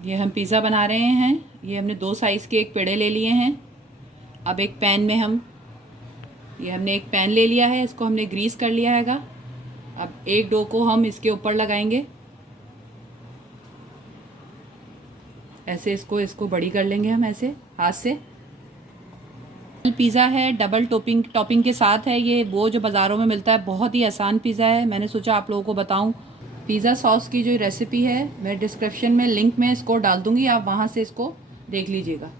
ये हम पिज़्ज़ा बना रहे हैं। ये हमने 2 साइज़ के एक पेड़े ले लिए हैं। अब एक पैन में हमने एक पैन ले लिया है, इसको हमने ग्रीस कर लिया हैगा। अब एक डो को हम इसके ऊपर लगाएंगे, ऐसे इसको बड़ी कर लेंगे हम ऐसे हाथ से। पिज़्ज़ा है, डबल टॉपिंग के साथ है। ये वो जो बाज़ारों में मिलता है, बहुत ही आसान पिज़्ज़ा है। मैंने सोचा आप लोगों को बताऊं। पिज़्ज़ा सॉस की जो रेसिपी है मैं डिस्क्रिप्शन में लिंक में इसको डाल दूंगी, आप वहाँ से इसको देख लीजिएगा।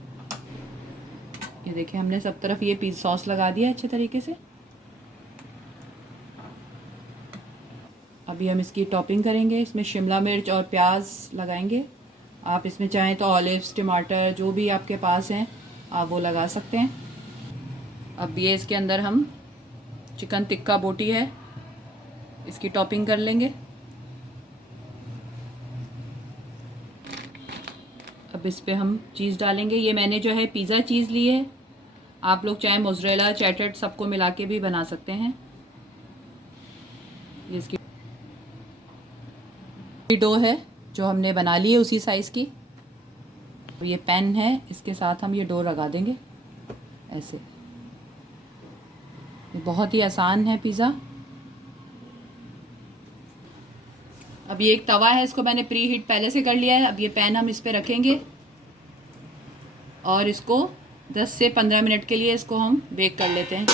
ये देखिए हमने सब तरफ ये पिज़्ज़ा सॉस लगा दिया है अच्छे तरीके से। अभी हम इसकी टॉपिंग करेंगे। इसमें शिमला मिर्च और प्याज लगाएंगे। आप इसमें चाहें तो ऑलिव्स, टमाटर, जो भी आपके पास हैं आप वो लगा सकते हैं। अब ये इसके अंदर हम चिकन टिक्का बोटी है, इसकी टॉपिंग कर लेंगे। अब इस पे हम चीज़ डालेंगे। ये मैंने जो है पिज़्ज़ा चीज़ ली है, आप लोग चाहे मोज़रेला, चेडर सबको मिला के भी बना सकते हैं। ये इसकी डो है जो हमने बना ली है उसी साइज़ की। ये पैन है, इसके साथ हम ये डो लगा देंगे ऐसे। ये बहुत ही आसान है पिज़्ज़ा। अब ये एक तवा है, इसको मैंने प्री हीट पहले से कर लिया है। अब ये पैन हम इस पे रखेंगे और इसको 10 से 15 मिनट के लिए इसको हम बेक कर लेते हैं।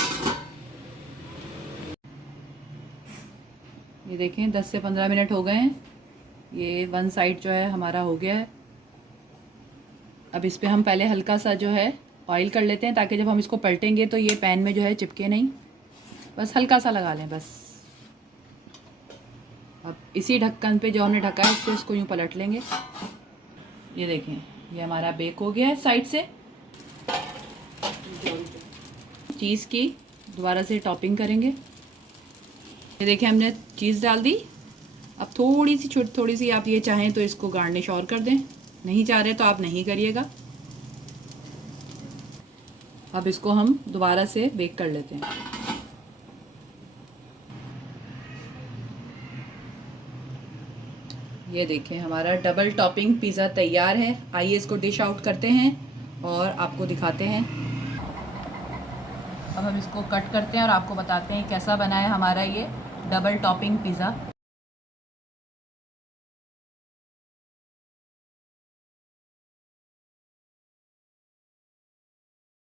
ये देखें 10 से 15 मिनट हो गए हैं। ये वन साइड जो है हमारा हो गया है। अब इस पे हम पहले हल्का सा जो है ऑयल कर लेते हैं, ताकि जब हम इसको पलटेंगे तो ये पैन में जो है चिपके नहीं। बस हल्का सा लगा लें बस। अब इसी ढक्कन पे जो हमने ढका है इससे इसको यूँ पलट लेंगे। ये देखें ये हमारा बेक हो गया है साइड से। चीज़ की दोबारा से टॉपिंग करेंगे। ये देखिए हमने चीज़ डाल दी। अब थोड़ी सी आप ये चाहें तो इसको गार्निश और कर दें, नहीं चाह रहे तो आप नहीं करिएगा। अब इसको हम दोबारा से बेक कर लेते हैं। ये देखें हमारा डबल टॉपिंग पिज़्ज़ा तैयार है। आइए इसको डिश आउट करते हैं और आपको दिखाते हैं। अब हम इसको कट करते हैं और आपको बताते हैं कैसा बना है हमारा ये डबल टॉपिंग पिज़्ज़ा।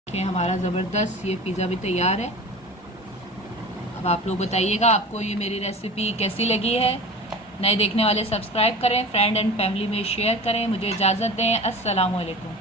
हमारा ज़बरदस्त ये पिज़्ज़ा भी तैयार है। अब आप लोग बताइएगा आपको ये मेरी रेसिपी कैसी लगी है। नए देखने वाले सब्सक्राइब करें, फ्रेंड एंड फैमिली में शेयर करें। मुझे इजाज़त दें। अस्सलाम वालेकुम।